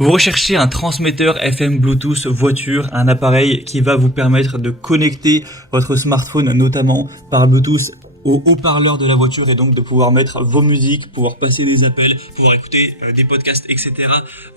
Vous recherchez un transmetteur FM Bluetooth voiture, un appareil qui va vous permettre de connecter votre smartphone notamment par Bluetooth au haut-parleur de la voiture et donc de pouvoir mettre vos musiques, pouvoir passer des appels, pouvoir écouter des podcasts, etc.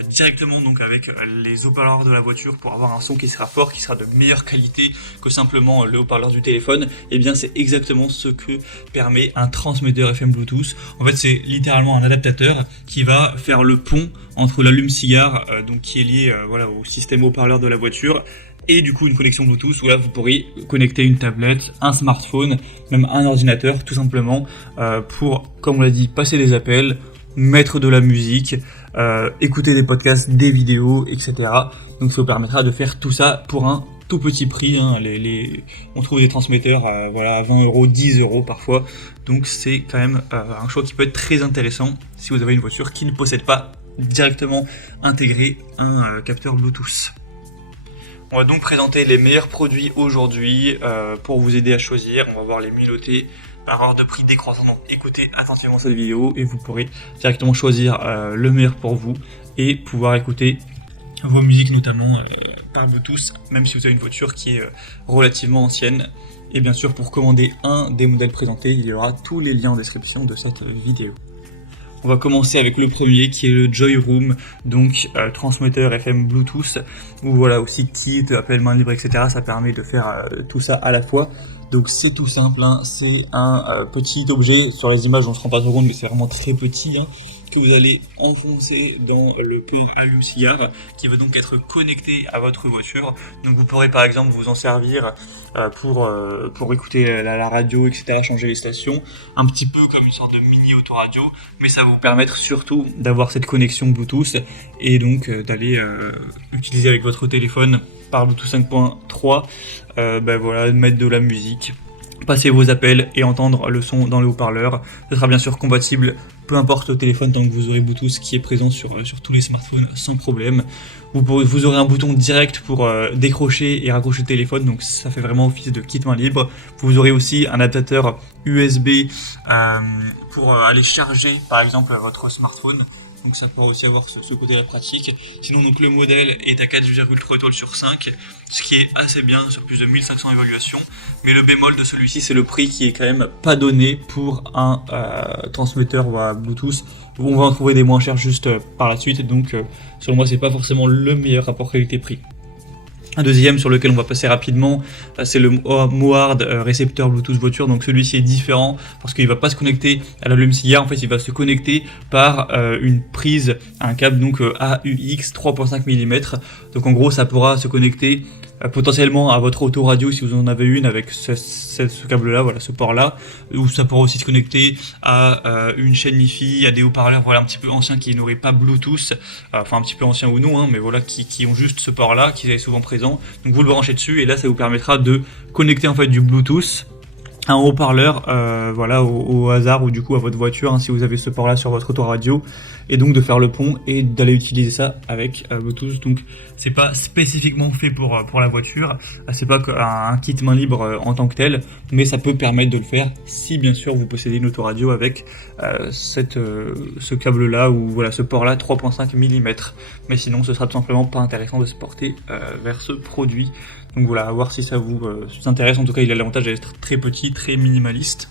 directement donc avec les haut-parleurs de la voiture pour avoir un son qui sera fort, qui sera de meilleure qualité que simplement le haut-parleur du téléphone. Et bien c'est exactement ce que permet un transmetteur FM Bluetooth. En fait c'est littéralement un adaptateur qui va faire le pont entre l'allume-cigare donc qui est lié au système haut-parleur de la voiture et du coup une connexion Bluetooth où là vous pourrez connecter une tablette, un smartphone, même un ordinateur tout simplement pour, comme on l'a dit, passer des appels, mettre de la musique, écouter des podcasts, des vidéos, etc. Donc ça vous permettra de faire tout ça pour un tout petit prix, hein. On trouve des transmetteurs à 20 €, 10 € parfois, donc c'est quand même un choix qui peut être très intéressant si vous avez une voiture qui ne possède pas directement intégré un capteur Bluetooth. On va donc présenter les meilleurs produits aujourd'hui pour vous aider à choisir. On va voir les mieux par ordre de prix décroissant. Donc écoutez attentivement cette vidéo et vous pourrez directement choisir le meilleur pour vous et pouvoir écouter vos musiques notamment par Bluetooth, même si vous avez une voiture qui est relativement ancienne. Et bien sûr, pour commander un des modèles présentés, il y aura tous les liens en description de cette vidéo. On va commencer avec le premier qui est le Joy Room, donc transmetteur FM Bluetooth, ou voilà aussi kit, appel main libre, etc. Ça permet de faire tout ça à la fois. Donc c'est tout simple, hein. C'est un petit objet, sur les images on se rend pas trop compte mais c'est vraiment très petit, hein, que vous allez enfoncer dans le port allume-cigare qui va donc être connecté à votre voiture. Donc vous pourrez par exemple vous en servir pour écouter la radio, etc., changer les stations, un petit peu comme une sorte de mini autoradio, mais ça va vous permettre surtout d'avoir cette connexion Bluetooth et donc d'aller utiliser avec votre téléphone par Bluetooth 5.3, mettre de la musique, passer vos appels et entendre le son dans le haut-parleur. Ce sera bien sûr compatible, peu importe le téléphone, tant que vous aurez Bluetooth qui est présent sur tous les smartphones sans problème. Vous aurez un bouton direct pour décrocher et raccrocher le téléphone, donc ça fait vraiment office de kit main libre. Vous aurez aussi un adaptateur USB pour aller charger par exemple votre smartphone. Donc ça pourra aussi avoir ce côté-là pratique. Sinon donc le modèle est à 4,3 étoiles sur 5, ce qui est assez bien sur plus de 1500 évaluations. Mais le bémol de celui-ci, c'est le prix qui est quand même pas donné pour un transmetteur Bluetooth. On va en trouver des moins chers juste par la suite, donc selon moi c'est pas forcément le meilleur rapport qualité-prix. Un deuxième sur lequel on va passer rapidement, c'est le Mohard récepteur Bluetooth voiture. Donc celui-ci est différent parce qu'il ne va pas se connecter à l'allume-cigare. En fait, il va se connecter par une prise, un câble donc AUX 3.5 mm. Donc en gros, ça pourra se connecter potentiellement à votre autoradio si vous en avez une avec ce câble-là, ce port-là, ou ça pourra aussi se connecter à une chaîne Hi-Fi, à des haut-parleurs un petit peu anciens qui n'auraient pas Bluetooth, enfin un petit peu anciens ou non, mais qui ont juste ce port-là, qui est souvent présent. Donc vous le branchez dessus et là ça vous permettra de connecter en fait du Bluetooth à un haut-parleur au hasard ou du coup à votre voiture, hein, si vous avez ce port là sur votre autoradio, et donc de faire le pont et d'aller utiliser ça avec Bluetooth. Donc c'est pas spécifiquement fait pour la voiture, c'est pas un kit main libre en tant que tel, mais ça peut permettre de le faire si bien sûr vous possédez une autoradio avec ce câble là ou ce port là 3.5 mm. Mais sinon ce sera tout simplement pas intéressant de se porter vers ce produit. Donc voilà, à voir si ça vous intéresse. En tout cas, il a l'avantage d'être très petit, très minimaliste.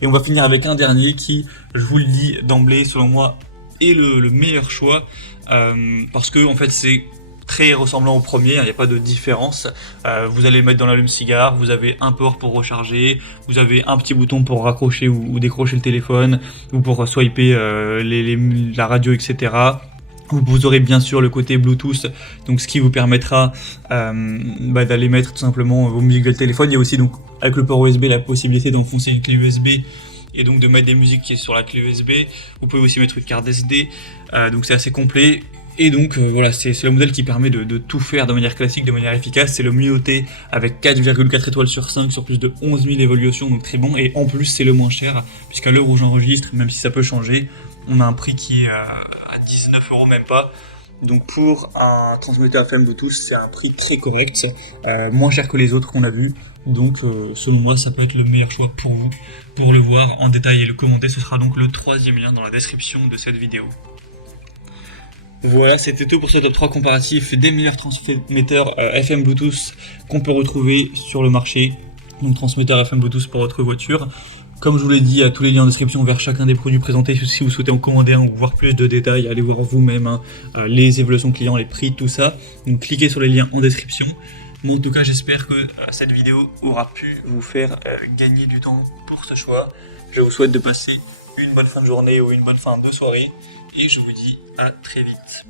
Et on va finir avec un dernier qui, je vous le dis d'emblée, selon moi, est le meilleur choix. Parce que, en fait, c'est très ressemblant au premier, il n'y a pas de différence. Vous allez le mettre dans l'allume-cigare, vous avez un port pour recharger, vous avez un petit bouton pour raccrocher ou décrocher le téléphone, ou pour swiper la radio, etc. Vous aurez bien sûr le côté Bluetooth, donc ce qui vous permettra d'aller mettre tout simplement vos musiques dans le téléphone. Il y a aussi donc avec le port USB la possibilité d'enfoncer une clé USB et donc de mettre des musiques qui est sur la clé USB. Vous pouvez aussi mettre une carte SD, donc c'est assez complet. Et donc c'est le modèle qui permet de tout faire de manière classique, de manière efficace. C'est le Mioté avec 4,4 étoiles sur 5 sur plus de 11 000 évaluations, donc très bon. Et en plus c'est le moins cher, puisqu'à l'heure où j'enregistre, même si ça peut changer, on a un prix qui est à 19 € même pas. Donc pour un transmetteur FM Bluetooth, c'est un prix très correct, moins cher que les autres qu'on a vus. Donc selon moi, ça peut être le meilleur choix pour vous. Pour le voir en détail et le commenter, ce sera donc le troisième lien dans la description de cette vidéo. Voilà, c'était tout pour ce top 3 comparatif des meilleurs transmetteurs FM Bluetooth qu'on peut retrouver sur le marché. Donc transmetteur FM Bluetooth pour votre voiture. Comme je vous l'ai dit, tous les liens en description vers chacun des produits présentés. Si vous souhaitez en commander un ou voir plus de détails, allez voir vous-même les évaluations clients, les prix, tout ça. Donc cliquez sur les liens en description. Mais en tout cas, j'espère que cette vidéo aura pu vous faire gagner du temps pour ce choix. Je vous souhaite de passer une bonne fin de journée ou une bonne fin de soirée. Et je vous dis à très vite.